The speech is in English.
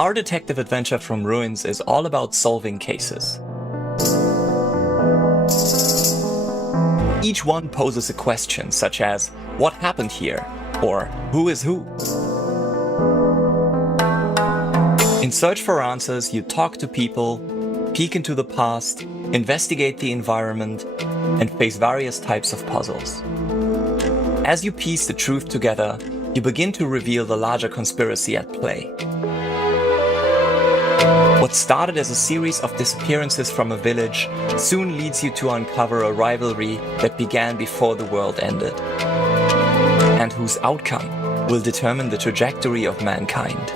Our detective adventure from Ruins is all about solving cases. Each one poses a question such as, what happened here? Or who is who? In search for answers, you talk to people, peek into the past, investigate the environment, and face various types of puzzles. As you piece the truth together, you begin to reveal the larger conspiracy at play. What started as a series of disappearances from a village soon leads you to uncover a rivalry that began before the world ended, and whose outcome will determine the trajectory of mankind.